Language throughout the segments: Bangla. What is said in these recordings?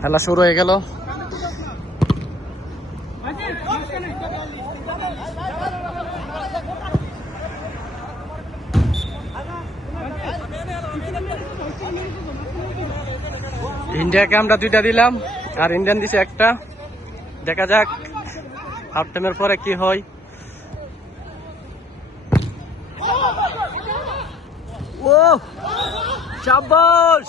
খেলা শুরু হয়ে গেল। ইন্ডিয়াকে আমরা 2টা দিলাম আর ইন্ডিয়ান দিছে একটা। দেখা যাক হাফ টাইমের পরে কি হয়। ও শাবাশ!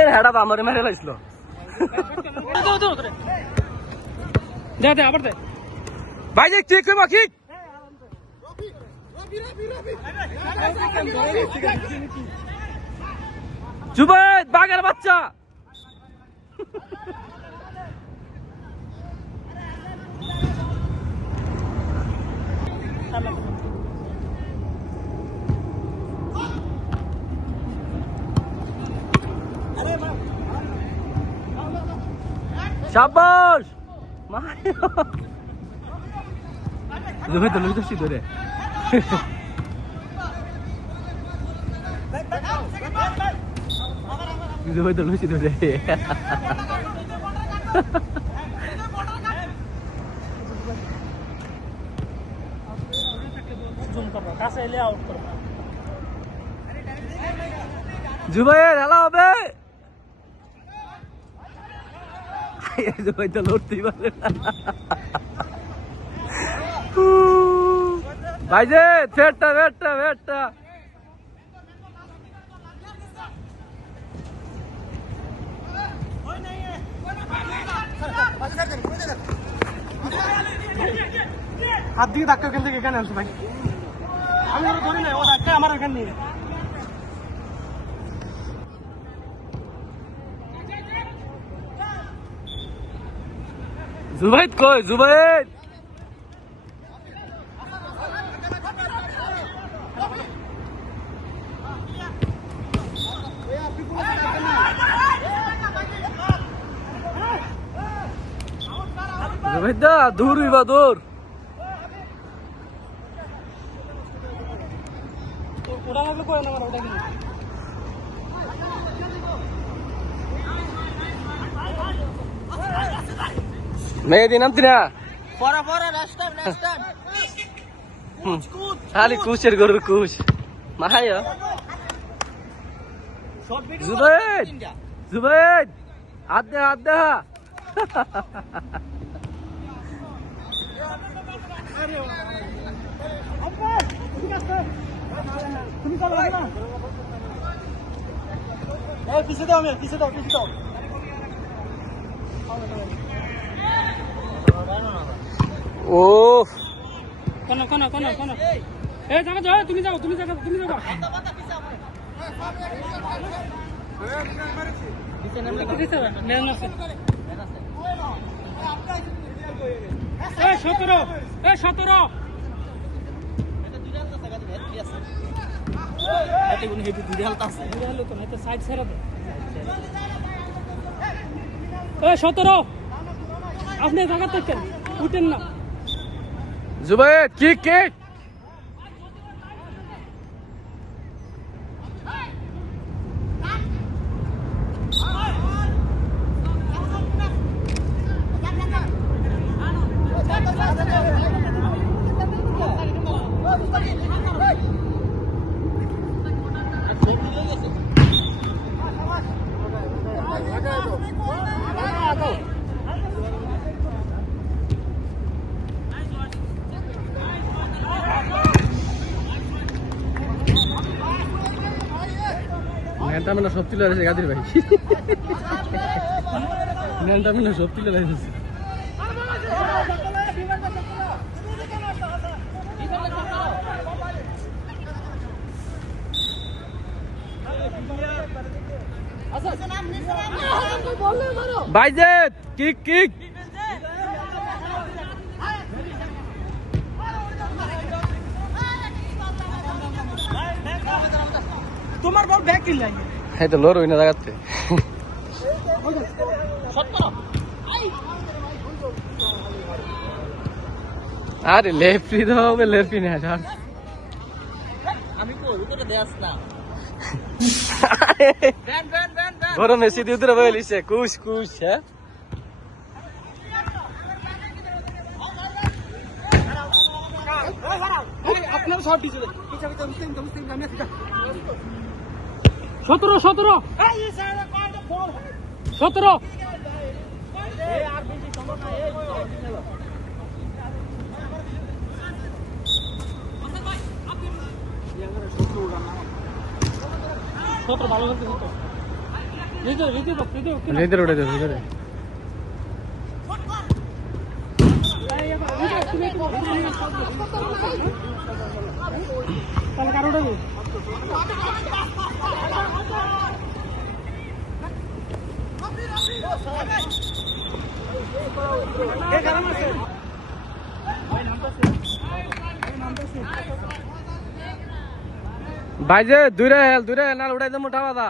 এর হেডা তো আমারে মেরে লাইছিল। দে দে আবার দে ভাই, যে ঠিক কইবা ঠিক। জুবাইদ বাগের বাচ্চা। শাবাশ! জুবাইদ লই দছি ধরে। জুবাইদ লইছি ধরে। জুবাইর হেলা হবে। জুবাইদ লড়তেই পারে না। ভাই যে ফেরটা ফেরটা ফেরটা হাত দিকে ধাক্কা ওখান থেকে এখানে আনছো ভাই। আমি ওরা ধরি নাই, ও ধাক্কা আমার ওখানে নিয়ে। জুবাইদ কই? জুবাইদ জুবাইদ দা দূর হইবা দূর। মেহেদি নামতি না খালি কুচের গরুর কুচ মাহাই। জুবাইদ জুবাইদ হাত দে হাত দে। পিছিয়ে দাও, পিছিয়ে দাও, পিছিয়ে দাও। ও কোন কোন কোন কোন এই জায়গা যাও, তুমি যাও, তুমি যাও, তুমি যাও। এই 17 এই 17 এত গুণ হেভি দুই হালতা আছে। দুই হালতা তো না, তো সাইড ছেড়ে দে। এই 17 আপনি জায়গা থেকে উঠেন না। Zubaid kick kick. ন্যান্টামিনা সব তুলে রয়েছে গাদির ভাই। ন্যান্টামিনা সব তুলে রয়েছে। বাইজেত কিক কিক। তোমার বল ব্যাক কিল লাগে। এই তো লোর হই না জায়গাতে। আরে লেফটি তো হবে লেফটি না ছাড়। আমি কই উত্তরটা দেয়াস না। বড় মেসি দিয়ে উত্তর বলিছে কুশ কুশ হ্যাঁ। আপনার সব ডিজে পিছাবে তো মুসলিম নামে থাকা 17 17 17 এই আর বেশি সম্ভব না এই সত্র ভালো করতে সত্র ভিতরে উঠে যাবে ভিতরে। তাহলে কারো উঠাবি ভাই যে দূরে না উঠাই দে মোটা বাদা।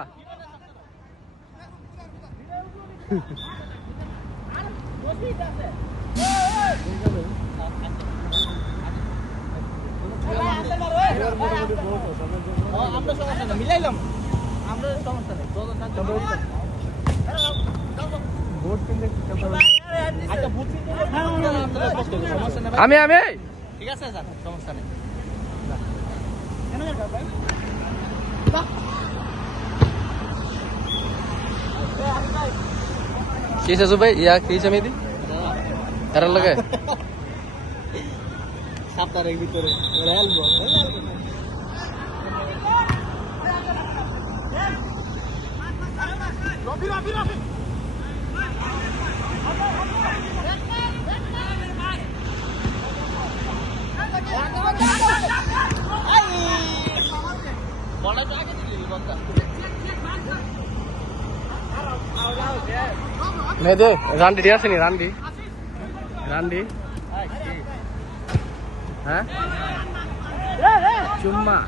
আমরা সমস্যা না মিলাইলাম আমরা সমস্যা নেই আমি ঠিক আছে স্যার সমস্যা নেই কিসে সুবাই ইয়া কিসে মেদি এর লাগে সাপ্তাহের ভিতরে রেলবো মেদে রান্ডি দিয়ে আসেনি রান্ডি হ্যাঁ চুম্মা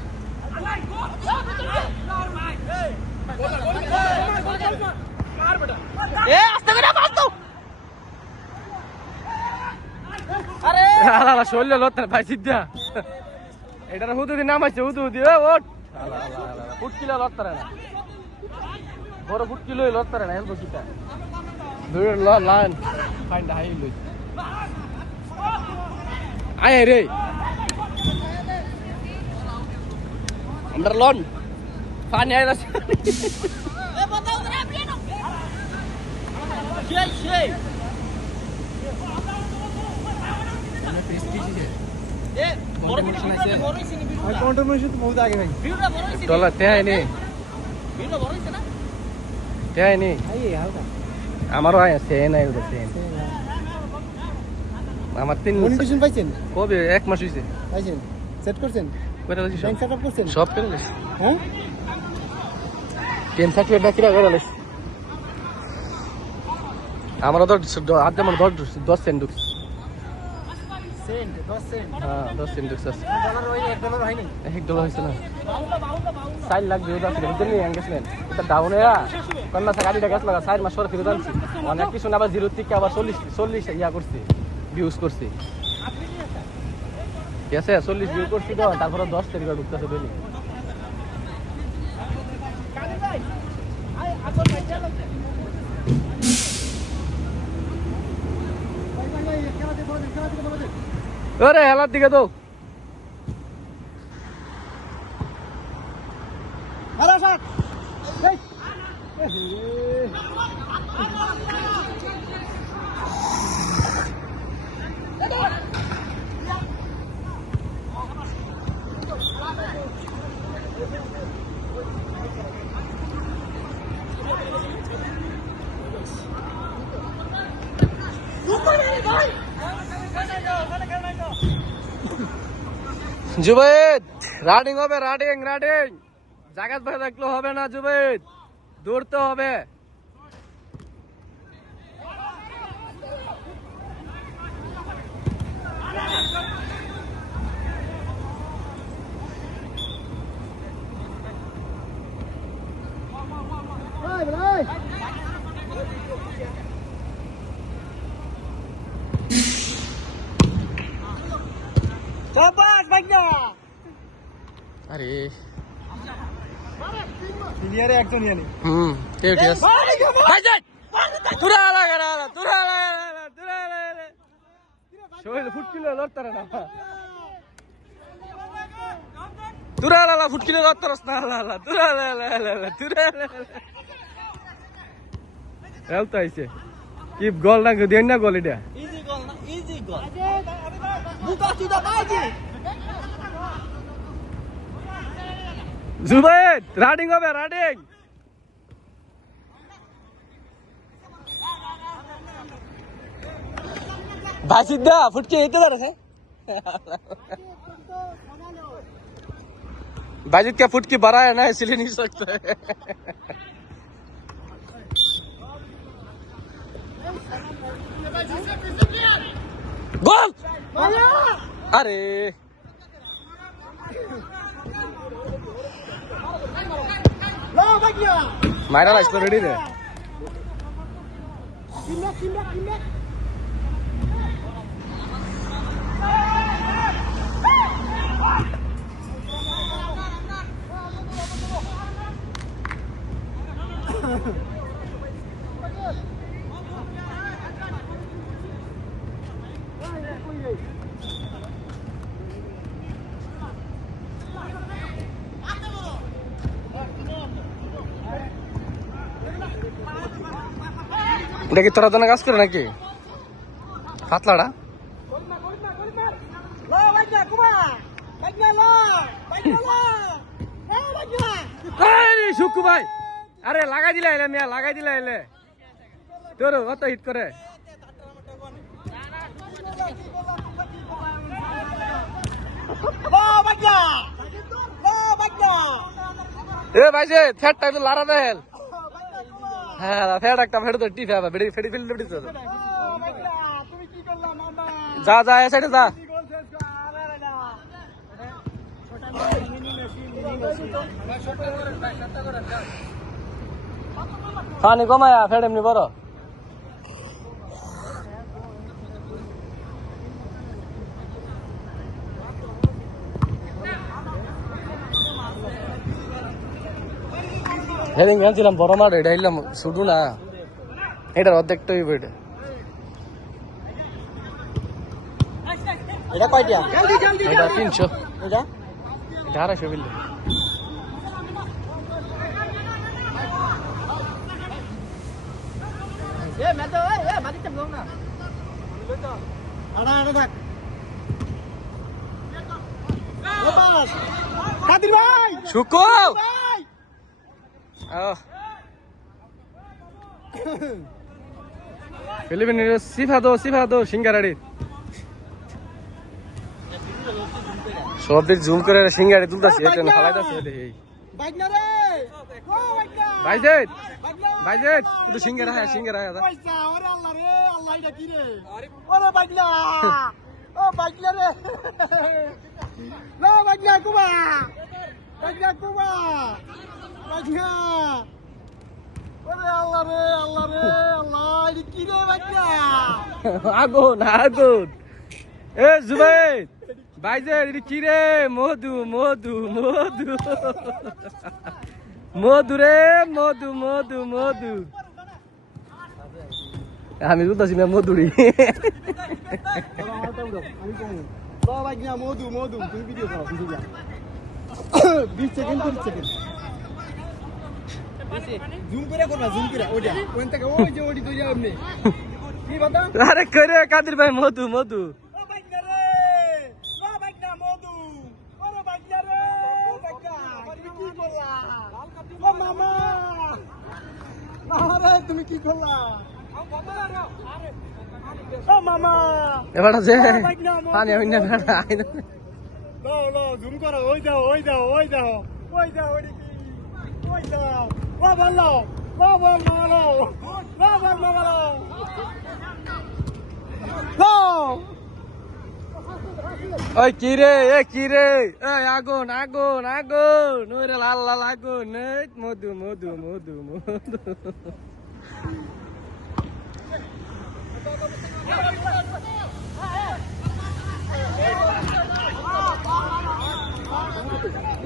শরীর লড়তে ভাই সিদ্ধা এটার হুদু দিয়ে নামাইছে হুদু দিয়ে ওট ফুট কিলো লড়তে না বড় ফুট কিলো লড়তে না হেলবো কিটা দূরের লাইন ফাইন্ড হাই লই আয় রে আমরা লন পানি আইতাছে ডলার তেহাই নি তেহাই নি আমারও আছে নাই সেন আমার 3 মনিটেশন পাইছেন কবে 1 মাস হইছে পাইছেন সেট করছেন কইরা লইছি ব্যাংক সেটআপ করছেন সব করে লইছি হ্যাঁ টেন সার্টিফিকেট বাকিরা করে লইছি আমরা তো আধা মানে 10 সেন্ট ঢুকছে সেন্ট 10 সেন্ট হ্যাঁ 10 সেন্ট ঢুকছে ডলার ওই $1 হয়নি $1 হইছে না 4 লাখ দিয়ে আছে বুঝলি এঙ্গেজমেন্ট এটা ডাউনে কন্যা গাড়িটা গেছ লাগা 4 মাস পরে ফিরে আনছি অনেক কিছু না আবার 0 থেকে আবার 40 ইয়া করছি ভিউজ করছি ঠিক আছে 40 ভিউ করছি তো তারপরে 10 তারিখ ঢুকতেছে বেলি ওরে হেলার দিকে তো হ্যালো স্যার জুবেদ রানিং হবে রানিং জায়গা ভাই দেখলে হবে না জুবেদ দৌড়তে হবে বাস ভাগনা আরে প্লেয়ারে একজন জানি ঠিক আছে ভাইজান তুরা লাগা শোল ফুটকিলো লড়তারে না তুরা লালা ফুটকিলো লড়তারস না লালা তুরা লালা হেলতে আইছে কি গোল না দেন না গোল এটা ইজি গোল না ইজি গোল বুকা চিদা বাজি জুবাইর রানিং হবে রানিং भाईसिद्धा फुटके येते जरा काय बाजीत क्या फुटकी भरा है ना इसलिए नहीं सकता है गोल अरे मायरा लाइस रेडी रे এটা কি তোরা দোনা কাজ করে নাকি পাতলাটা সুকু ভাই আরে লাগাই দিলা এলে মিয়া লাগাই দিলা এলে তোর অত হিট করে এ ভাই যে ফ্যাটটা তো লারা দেল হ্যাঁ ফ্যাট একটা ফ্যাট তো টিফা বেড়ি ফেডি ফেলি বেড়ি তো যা যা এ সাইডে যা পানি কমায়া ফেড এমনি বড় সেদিন গেছিলাম বড় মাঠ এটা এলাম শুধু না এটার অর্ধেকটাই বেটে এটা কয়টা এটা 300 এটা এটা 250 বিল এ মেতো এ বাজিতে ব্লক না আড়া থাক বাস কাদির ভাই শুকু ভাই ফিলিপিনের সিফা দো সিঙ্গারাড়ি সব দিক জুম করে সিঙ্গারাড়ি তুলতাছে এটা ফালাইতাছে এই ভাগনা রে ও ভাগনা ভাইজেদ ভাইজেদ তুই সিঙ্গারা হ্যাঁ পয়সা ওরে আল্লাহ রে আল্লাহ এটা কি রে ওরে ভাগনা ও ভাগনা রে না ভাগনা কুবা ভাগনা ওরে আল্লাহ রে আল্লাহ এটা কি রে ভাগনা আগুন এ জুবাইর ভাইজেদ এটা কি রে মধু রে মধু আমি বুঝতেছি না মধুরি ভাগনা মধু তুমি ভিডিও করো ভিডিও 20 সেকেন্ড 30 সেকেন্ড জুম করে ওইটা কোন থেকে ওই যে ওডি তো যাবে কি বাতা আরে করে কাদির ভাই মধু ও ভাগনা রে ও ভাগনা মধু ওরে ভাগনা রে ভাগনা তুমি কি করলা ও মামা আরে তুমি কি করলা ও মামা এবার যে পানি আমি না লো জুম করো ওই দাও ওই কি ওই দাও ও বললো লো ওই কি রে এ কি রে এই আগুন আগুন আগুন ওরে লাল লাল আগুন এই মধু মধু মধু মধু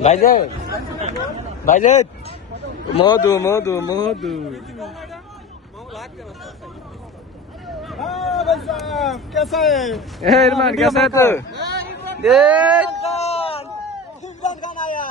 ভাইজান ভাইজান মধু মধু মধু हाँ भाई साहब कैसा है ए इरमान कैसा है तू देख इमरान खान आया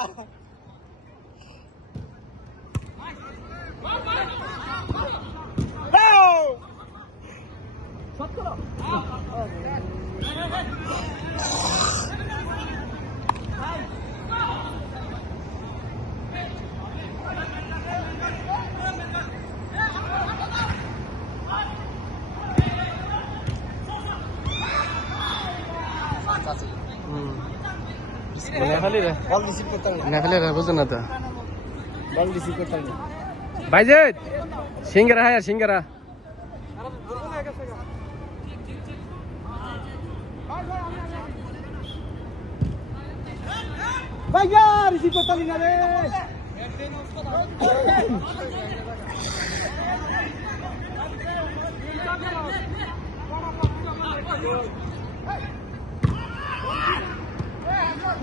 খালি রে बॉल रिसीव करता हूँ না খালি রে বুঝো না তো बॉल रिसीव करता हूँ ভাইজান সিঙ্গারা হ্যাঁ সিঙ্গারা भैया रिसीव करता नहीं ना रे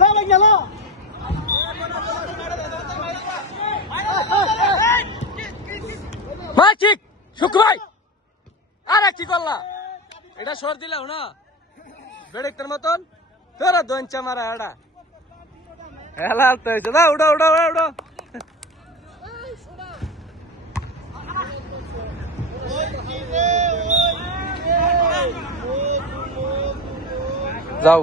ला भैया ला মাছিক শুক্র ভাই আরে কি করলা এটা সর দিলাও না বেড়েকটার মতন তোরা দঞ্চা মারা এডা হেলাল তো হয়েছে দাও উড়ো উড়ো উড়ো যাও